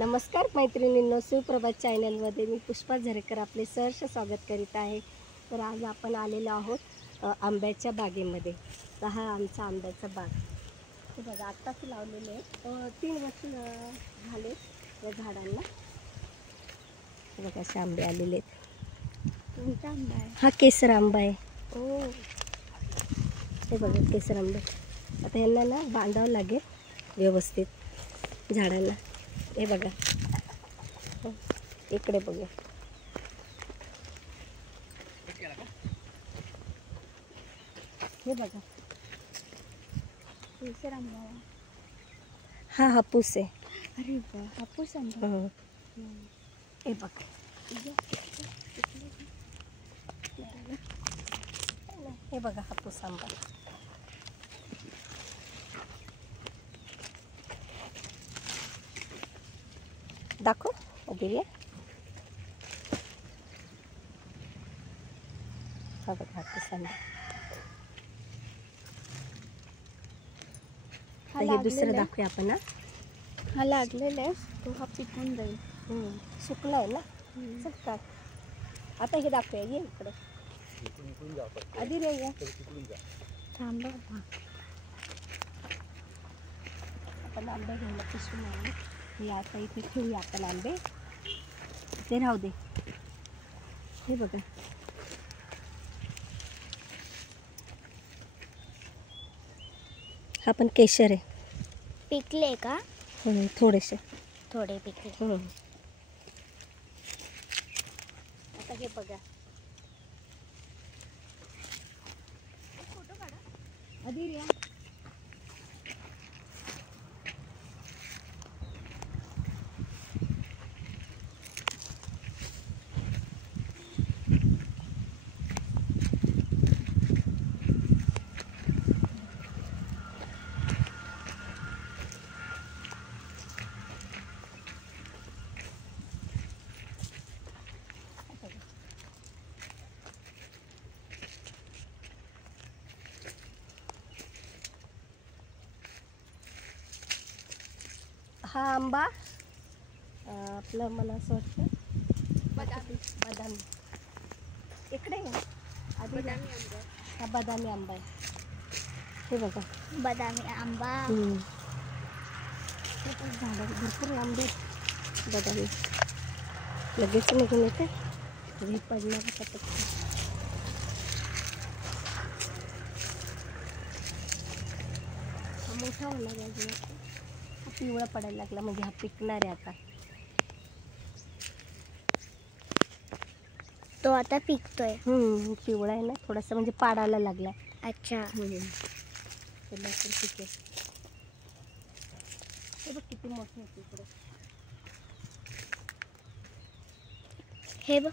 नमस्कार मैत्रिणींनो, सुप्रभात चॅनलमध्ये मी पुष्पा झरेकर आपले सहर्ष स्वागत करीत आहे। तर आज आपण आलेलो आहोत आंब्याच्या बागेमध्ये। तर हा आमचा आंब्याचा बाग हे बघा, आत्ताच लावलेले आहे। 3 वर्ष झाले या झाडांना। हे बघा, असे आंबे आलेले आहेत। कोणता आंबा आहे? हा केसर आंबा आहे। ओ, हे बघा केसर आंबे। आता यांना ना बांधावं लागेल व्यवस्थित झाडांना। हे बघा, इकडे बघूया। हे बघा, केसर आंबा. हा हापूस आहे। अरे वा, हापूस आंबा. हे बघा, हे बघा हापूस आंबा। दाखव दिव्या। हा बघा हापूस आंबा। हे दुसरं दाखवूया आपण। हा लागलेला आहे, तो हा पिकून जाईल। सुकला आहे ना। चल का आता हे दाखवूया। ये इकडे आधी रे, या थांबा. आपण आंबे घ्यायला पिशवी आणली। हे आता इथे ठेवूया आपण आंबे, ते राहू दे। हे बघा, हा पण केशर आहे। पिकले का? थोडेसे थोडे पिकले. आता हे बघा, आधी या। हा आंबा आपलं मला असं वाटतं बदामी। इकडे आधी हा बदामी आंबा आहे। हे बघा, बदामी आंबा. झाडं भरपूर आंबे बदामी लगेच निघून येते। हे पडणार पटकन। हा मोठा होणार आहे अजून। हा पिवळा पडायला लागला म्हणजे हा पिकणार आहे आता। तो आता पिकतोय. पिवळा आहे ना थोडासा, म्हणजे पाडायला लागला। अच्छा. त्याला पण पिकेल। हे बघ किती मोठे आहे इकडे। हे बघ,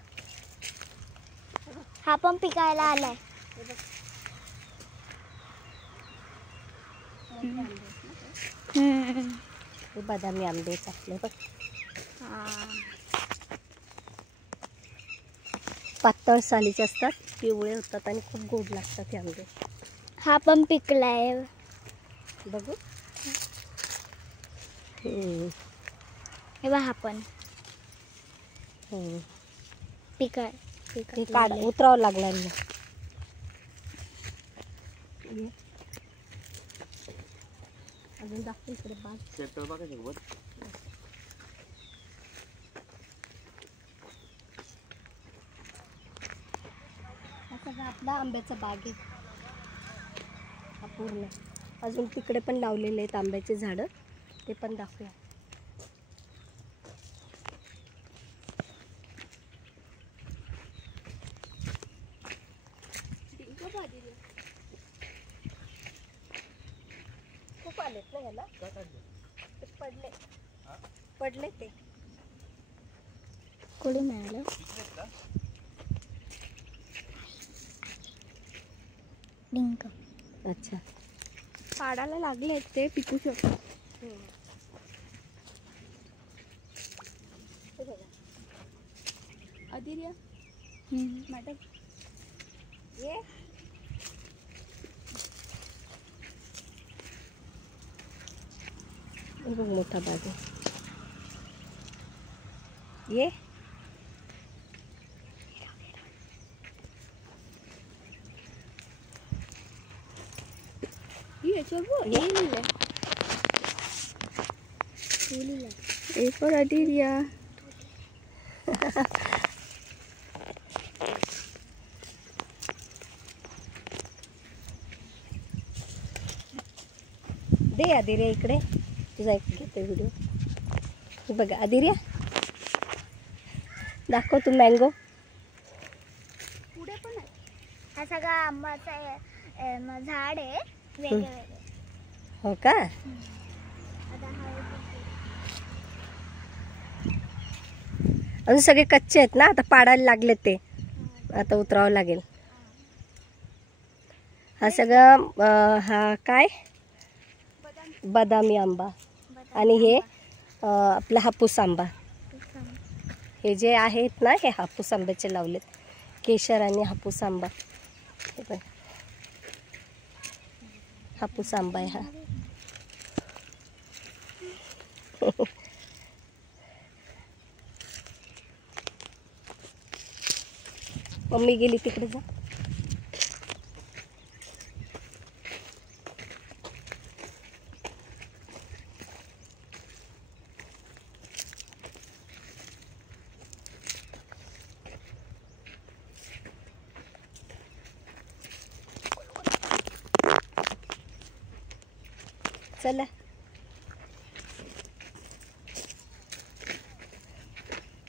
हा पण पिकायला आलाय. हे बघ, हे बदामी आंबे टाकले बघ। पातळ सालीचे असतात, पिवळे होतात आणि खूप गोड लागतात हे आंबे। हा पण पिकलाय बघू। हे बघ, हा पण पिकाय. हे काढ, उतरावं लागणार आहे। अजून दाखव इकडे बाग। हा सगळा आपला आंब्याचा बाग आहे हा पूर्ण। अजून तिकडे पण लावलेले आहेत आंब्याचे झाडं, ते पण दाखवूया। खूप आलेत ना ह्याला, ते पडले ते कोणी मिळालं? डिंक. अच्छा, पाडायला लागले ते पिकू शकतात. हे बघा, अधिर्या मॅडम ये मोठा बाग आहे। ये Ekor ada dia. दे आदिर्या इकडे तुझा एक घेते व्हिडिओ. हे बघा आदिर्या दाखव तू मँगो. पुढे पण आहे. हा सगळा आंबाचा झाड आहे वेगळे. हो का. आता हा अजून सगळे कच्चे आहेत ना, आता पाडायला लागले ते, आता उतरावं लागेल. हा सगळं हा काय बदामी आंबा आणि हे आपला हापूस आंबा. हे जे आहेत ना हे हापूस आंब्याचे लावलेत, केशर आणि हापूस आंबा. हे पण हापूस आंबा आहे हा. मम्मी गेली तिकडे जा. चला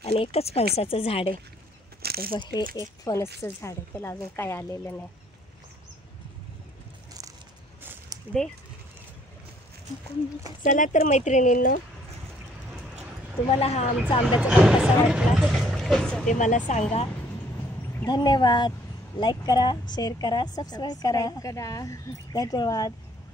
आणि एकच फणसाचं झाड आहे. हे एक फणसचं झाड आहे, त्याला अजून काय आलेलं नाही. दे. चला तर मैत्रिणींनो, तुम्हाला हा आमचा आंब्याचा बाग कसा वाटला ते मला सांगा. धन्यवाद. लाईक करा, शेअर करा, सबस्क्राईब करा. धन्यवाद.